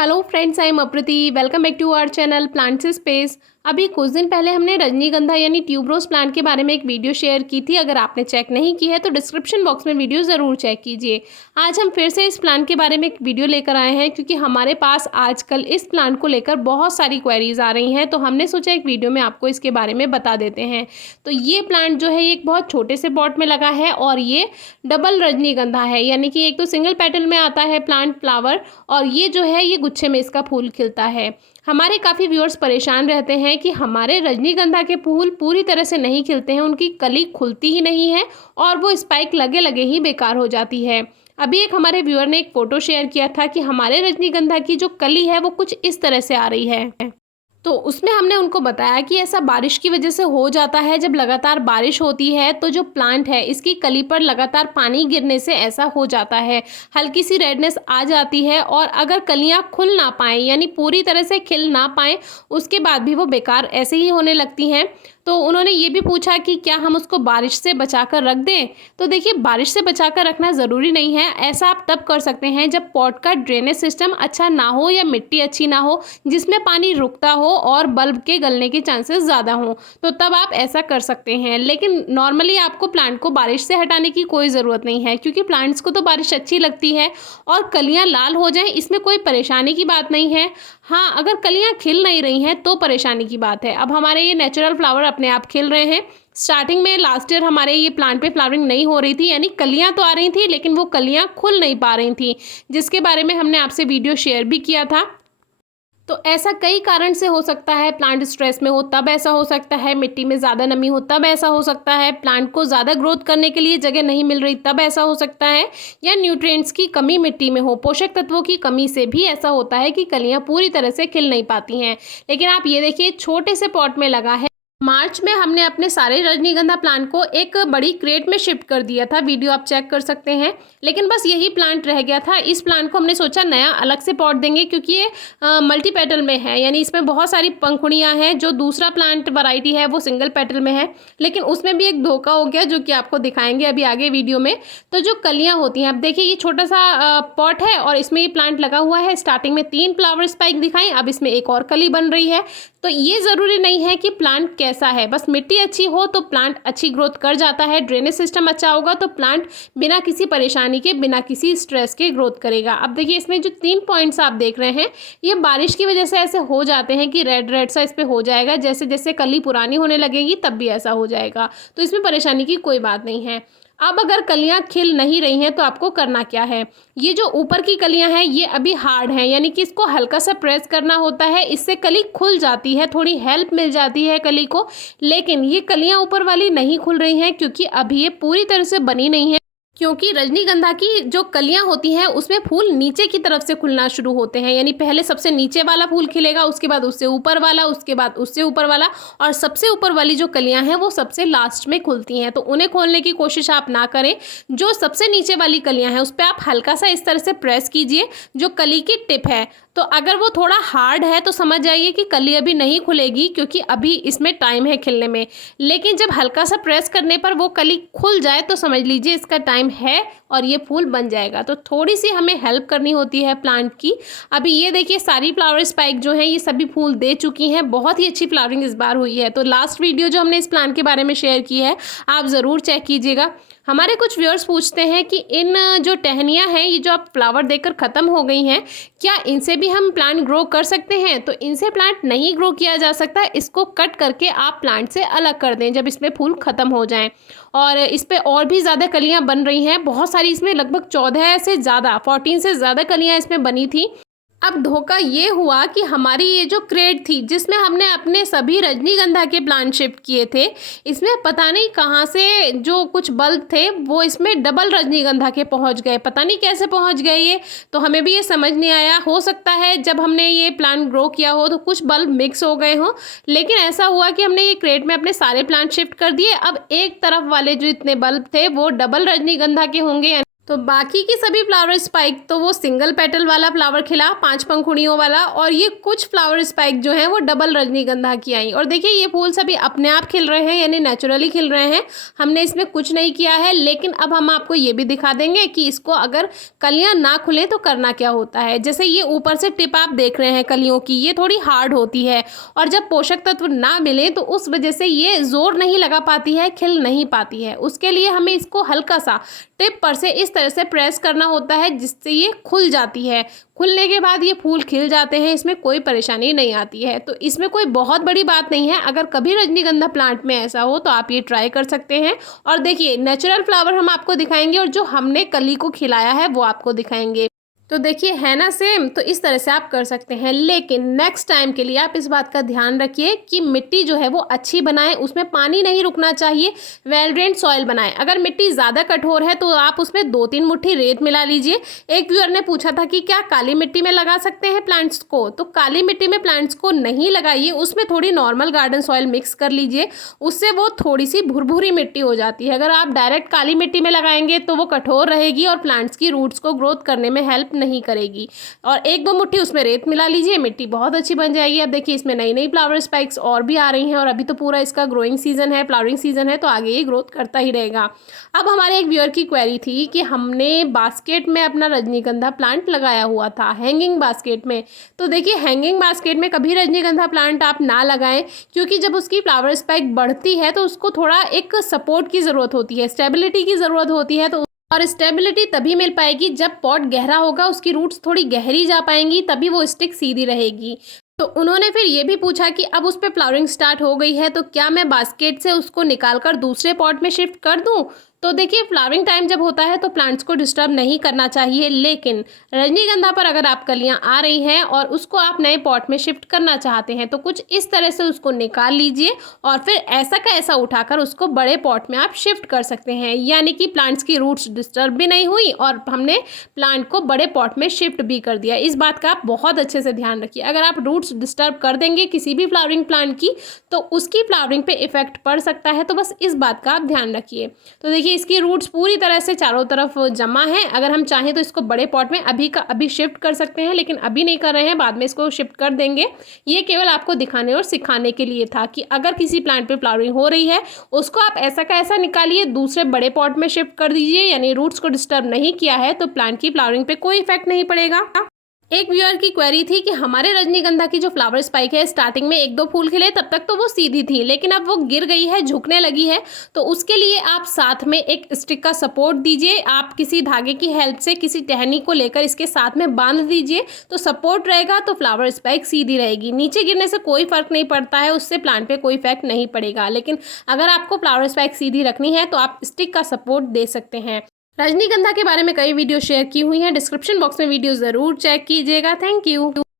Hello friends, I am Aprati. Welcome back to our channel plants space. अभी कुछ दिन पहले हमने रजनीगंधा यानी ट्यूबरोज प्लांट के बारे में एक वीडियो शेयर की थी। अगर आपने चेक नहीं की है तो डिस्क्रिप्शन बॉक्स में वीडियो ज़रूर चेक कीजिए। आज हम फिर से इस प्लांट के बारे में एक वीडियो लेकर आए हैं क्योंकि हमारे पास आजकल इस प्लांट को लेकर बहुत सारी क्वेरीज आ रही हैं, तो हमने सोचा एक वीडियो में आपको इसके बारे में बता देते हैं। तो ये प्लांट जो है ये एक बहुत छोटे से पॉट में लगा है और ये डबल रजनीगंधा है, यानी कि एक तो सिंगल पेटल में आता है प्लांट फ्लावर और ये जो है ये गुच्छे में इसका फूल खिलता है। हमारे काफ़ी व्यूअर्स परेशान रहते हैं कि हमारे रजनीगंधा के फूल पूरी तरह से नहीं खिलते हैं, उनकी कली खुलती ही नहीं है और वो स्पाइक लगे लगे ही बेकार हो जाती है। अभी एक हमारे व्यूअर ने एक फ़ोटो शेयर किया था कि हमारे रजनीगंधा की जो कली है वो कुछ इस तरह से आ रही है। तो उसमें हमने उनको बताया कि ऐसा बारिश की वजह से हो जाता है। जब लगातार बारिश होती है तो जो प्लांट है इसकी कली पर लगातार पानी गिरने से ऐसा हो जाता है, हल्की सी रेडनेस आ जाती है और अगर कलियां खुल ना पाएँ यानी पूरी तरह से खिल ना पाएँ उसके बाद भी वो बेकार ऐसे ही होने लगती हैं। तो उन्होंने ये भी पूछा कि क्या हम उसको बारिश से बचाकर रख दें। तो देखिए, बारिश से बचाकर रखना ज़रूरी नहीं है। ऐसा आप तब कर सकते हैं जब पॉट का ड्रेनेज सिस्टम अच्छा ना हो या मिट्टी अच्छी ना हो जिसमें पानी रुकता हो और बल्ब के गलने के चांसेस ज़्यादा हों, तो तब आप ऐसा कर सकते हैं। लेकिन नॉर्मली आपको प्लांट को बारिश से हटाने की कोई ज़रूरत नहीं है क्योंकि प्लांट्स को तो बारिश अच्छी लगती है और कलियाँ लाल हो जाएँ इसमें कोई परेशानी की बात नहीं है। हाँ, अगर कलियाँ खिल नहीं रही हैं तो परेशानी की बात है। अब हमारे ये नेचुरल फ्लावर अपने आप खिल रहे हैं। स्टार्टिंग में लास्ट ईयर हमारे ये प्लांट पे फ्लावरिंग नहीं हो रही थी, यानी कलियाँ तो आ रही थी लेकिन वो कलियाँ खुल नहीं पा रही थी, जिसके बारे में हमने आपसे वीडियो शेयर भी किया था। तो ऐसा कई कारण से हो सकता है। प्लांट स्ट्रेस में हो तब ऐसा हो सकता है, मिट्टी में ज़्यादा नमी हो तब ऐसा हो सकता है, प्लांट को ज़्यादा ग्रोथ करने के लिए जगह नहीं मिल रही तब ऐसा हो सकता है, या न्यूट्रिएंट्स की कमी मिट्टी में हो, पोषक तत्वों की कमी से भी ऐसा होता है कि कलियाँ पूरी तरह से खिल नहीं पाती हैं। लेकिन आप ये देखिए, छोटे से पॉट में लगा है। मार्च में हमने अपने सारे रजनीगंधा प्लांट को एक बड़ी क्रेट में शिफ्ट कर दिया था, वीडियो आप चेक कर सकते हैं। लेकिन बस यही प्लांट रह गया था। इस प्लांट को हमने सोचा नया अलग से पॉट देंगे क्योंकि ये मल्टी पेटल में है, यानी इसमें बहुत सारी पंखुड़ियां हैं। जो दूसरा प्लांट वैरायटी है वो सिंगल पेटल में है, लेकिन उसमें भी एक धोखा हो गया जो कि आपको दिखाएंगे अभी आगे वीडियो में। तो जो कलियाँ होती हैं, अब देखिए ये छोटा सा पॉट है और इसमें ये प्लांट लगा हुआ है। स्टार्टिंग में 3 फ्लावर स्पाइक दिखाई, अब इसमें एक और कली बन रही है। तो ये ज़रूरी नहीं है कि प्लांट कैसा है, बस मिट्टी अच्छी हो तो प्लांट अच्छी ग्रोथ कर जाता है, ड्रेनेज सिस्टम अच्छा होगा तो प्लांट बिना किसी परेशानी के, बिना किसी स्ट्रेस के ग्रोथ करेगा। अब देखिए, इसमें जो 3 पॉइंट्स आप देख रहे हैं ये बारिश की वजह से ऐसे हो जाते हैं कि रेड रेड सा इस पर हो जाएगा। जैसे जैसे कली पुरानी होने लगेगी तब भी ऐसा हो जाएगा, तो इसमें परेशानी की कोई बात नहीं है। अब अगर कलियां खिल नहीं रही हैं तो आपको करना क्या है। ये जो ऊपर की कलियां हैं ये अभी हार्ड हैं, यानी कि इसको हल्का सा प्रेस करना होता है, इससे कली खुल जाती है, थोड़ी हेल्प मिल जाती है कली को। लेकिन ये कलियां ऊपर वाली नहीं खुल रही हैं क्योंकि अभी ये पूरी तरह से बनी नहीं है, क्योंकि रजनीगंधा की जो कलियां होती हैं उसमें फूल नीचे की तरफ से खुलना शुरू होते हैं। यानी पहले सबसे नीचे वाला फूल खिलेगा, उसके बाद उससे ऊपर वाला, उसके बाद उससे ऊपर वाला, और सबसे ऊपर वाली जो कलियां हैं वो सबसे लास्ट में खुलती हैं। तो उन्हें खोलने की कोशिश आप ना करें। जो सबसे नीचे वाली कलियां हैं उस पर आप हल्का सा इस तरह से प्रेस कीजिए। जो कली की टिप है तो अगर वो थोड़ा हार्ड है तो समझ जाइए कि कली अभी नहीं खुलेगी क्योंकि अभी इसमें टाइम है खिलने में। लेकिन जब हल्का सा प्रेस करने पर वो कली खुल जाए तो समझ लीजिए इसका टाइम है और ये फूल बन जाएगा। तो थोड़ी सी हमें हेल्प करनी होती है प्लांट की। अभी ये देखिए, सारी फ्लावर स्पाइक जो हैं ये सभी फूल दे चुकी हैं। बहुत ही अच्छी फ्लावरिंग इस बार हुई है। तो लास्ट वीडियो जो हमने इस प्लांट के बारे में शेयर की है आप ज़रूर चेक कीजिएगा। हमारे कुछ व्यूअर्स पूछते हैं कि इन जो टहनियाँ हैं ये जो अब फ्लावर देकर ख़त्म हो गई हैं, क्या इनसे भी हम प्लांट ग्रो कर सकते हैं। तो इनसे प्लांट नहीं ग्रो किया जा सकता, इसको कट करके आप प्लांट से अलग कर दें जब इसमें फूल ख़त्म हो जाएं। और इस पर और भी ज़्यादा कलियाँ बन रही हैं, बहुत सारी, इसमें लगभग 14 से ज़्यादा, 14 से ज़्यादा कलियाँ इसमें बनी थी। अब धोखा ये हुआ कि हमारी ये जो क्रेट थी जिसमें हमने अपने सभी रजनीगंधा के प्लांट शिफ्ट किए थे, इसमें पता नहीं कहाँ से जो कुछ बल्ब थे वो इसमें डबल रजनीगंधा के पहुँच गए। पता नहीं कैसे पहुँच गए ये, तो हमें भी ये समझ नहीं आया। हो सकता है जब हमने ये प्लांट ग्रो किया हो तो कुछ बल्ब मिक्स हो गए हों, लेकिन ऐसा हुआ कि हमने ये क्रेट में अपने सारे प्लांट शिफ्ट कर दिए। अब एक तरफ वाले जो इतने बल्ब थे वो डबल रजनीगंधा के होंगे। तो बाकी की सभी फ्लावर स्पाइक तो वो सिंगल पेटल वाला फ्लावर खिला 5 पंखुड़ियों वाला, और ये कुछ फ्लावर स्पाइक जो हैं वो डबल रजनीगंधा की आई। और देखिए ये फूल सभी अपने आप खिल रहे हैं, यानी नेचुरली खिल रहे हैं, हमने इसमें कुछ नहीं किया है। लेकिन अब हम आपको ये भी दिखा देंगे कि इसको अगर कलियां ना खुले तो करना क्या होता है। जैसे ये ऊपर से टिप आप देख रहे हैं कलियों की, ये थोड़ी हार्ड होती है, और जब पोषक तत्व ना मिले तो उस वजह से ये जोर नहीं लगा पाती है, खिल नहीं पाती है। उसके लिए हमें इसको हल्का सा टिप पर से इस तरह से प्रेस करना होता है, जिससे ये खुल जाती है। खुलने के बाद ये फूल खिल जाते हैं, इसमें कोई परेशानी नहीं आती है। तो इसमें कोई बहुत बड़ी बात नहीं है। अगर कभी रजनीगंधा प्लांट में ऐसा हो तो आप ये ट्राई कर सकते हैं। और देखिए नेचुरल फ्लावर हम आपको दिखाएंगे, और जो हमने कली को खिलाया है वो आपको दिखाएंगे। तो देखिए है ना सेम, तो इस तरह से आप कर सकते हैं। लेकिन नेक्स्ट टाइम के लिए आप इस बात का ध्यान रखिए कि मिट्टी जो है वो अच्छी बनाएं, उसमें पानी नहीं रुकना चाहिए, वेल ड्रेन्ड सॉइल बनाएं। अगर मिट्टी ज़्यादा कठोर है तो आप उसमें 2-3 मुट्ठी रेत मिला लीजिए। एक व्यूअर ने पूछा था कि क्या काली मिट्टी में लगा सकते हैं प्लांट्स को, तो काली मिट्टी में प्लांट्स को नहीं लगाइए, उसमें थोड़ी नॉर्मल गार्डन सॉइल मिक्स कर लीजिए, उससे वो थोड़ी सी भुरभुरी मिट्टी हो जाती है। अगर आप डायरेक्ट काली मिट्टी में लगाएंगे तो वो कठोर रहेगी और प्लांट्स की रूट्स को ग्रोथ करने में हेल्प नहीं करेगी। और 1-2 मुट्ठी उसमें रेत मिला लीजिए, मिट्टी बहुत अच्छी बन जाएगी। अब देखिए इसमें नई नई फ्लावर स्पाइक्स और भी आ रही हैं, और अभी तो पूरा इसका ग्रोइंग सीजन है, फ्लावरिंग सीजन है, तो आगे ये ग्रोथ करता ही रहेगा। अब हमारे एक व्यूअर की क्वेरी थी कि हमने बास्केट में अपना रजनीगंधा प्लांट लगाया हुआ था, हैंगिंग बास्केट में। तो देखिए हैंगिंग बास्केट में कभी रजनीगंधा प्लांट आप ना लगाएं, क्योंकि जब उसकी फ्लावर स्पाइक बढ़ती है तो उसको थोड़ा एक सपोर्ट की ज़रूरत होती है, स्टेबिलिटी की ज़रूरत होती है। तो और स्टेबिलिटी तभी मिल पाएगी जब पॉट गहरा होगा, उसकी रूट्स थोड़ी गहरी जा पाएंगी, तभी वो स्टिक सीधी रहेगी। तो उन्होंने फिर ये भी पूछा कि अब उस पर फ्लावरिंग स्टार्ट हो गई है तो क्या मैं बास्केट से उसको निकालकर दूसरे पॉट में शिफ्ट कर दूं। तो देखिए फ्लावरिंग टाइम जब होता है तो प्लांट्स को डिस्टर्ब नहीं करना चाहिए, लेकिन रजनीगंधा पर अगर आप कलियां आ रही हैं और उसको आप नए पॉट में शिफ्ट करना चाहते हैं तो कुछ इस तरह से उसको निकाल लीजिए, और फिर ऐसा का ऐसा उठाकर उसको बड़े पॉट में आप शिफ्ट कर सकते हैं। यानी कि प्लांट्स की रूट्स डिस्टर्ब भी नहीं हुई और हमने प्लांट को बड़े पॉट में शिफ्ट भी कर दिया। इस बात का आप बहुत अच्छे से ध्यान रखिए। अगर आप रूट्स डिस्टर्ब कर देंगे किसी भी फ्लावरिंग प्लांट की तो उसकी फ्लावरिंग पे इफेक्ट पड़ सकता है, तो बस इस बात का आप ध्यान रखिए। तो देखिए इसकी रूट्स पूरी तरह से चारों तरफ जमा है। अगर हम चाहें तो इसको बड़े पॉट में अभी का अभी शिफ्ट कर सकते हैं, लेकिन अभी नहीं कर रहे हैं, बाद में इसको शिफ्ट कर देंगे। ये केवल आपको दिखाने और सिखाने के लिए था कि अगर किसी प्लांट पे फ्लावरिंग हो रही है उसको आप ऐसा का ऐसा निकालिए, दूसरे बड़े पॉट में शिफ्ट कर दीजिए, यानी रूट्स को डिस्टर्ब नहीं किया है तो प्लांट की फ्लावरिंग पे कोई इफेक्ट नहीं पड़ेगा। एक व्यूअर की क्वेरी थी कि हमारे रजनीगंधा की जो फ्लावर स्पाइक है स्टार्टिंग में 1-2 फूल खिले, तब तक तो वो सीधी थी, लेकिन अब वो गिर गई है, झुकने लगी है। तो उसके लिए आप साथ में एक स्टिक का सपोर्ट दीजिए, आप किसी धागे की हेल्प से किसी टहनी को लेकर इसके साथ में बांध दीजिए, तो सपोर्ट रहेगा तो फ्लावर स्पाइक सीधी रहेगी। नीचे गिरने से कोई फर्क नहीं पड़ता है, उससे प्लांट पे कोई इफेक्ट नहीं पड़ेगा। लेकिन अगर आपको फ्लावर स्पाइक सीधी रखनी है तो आप स्टिक का सपोर्ट दे सकते हैं। रजनीगंधा के बारे में कई वीडियो शेयर की हुई हैं, डिस्क्रिप्शन बॉक्स में वीडियो ज़रूर चेक कीजिएगा। Thank you.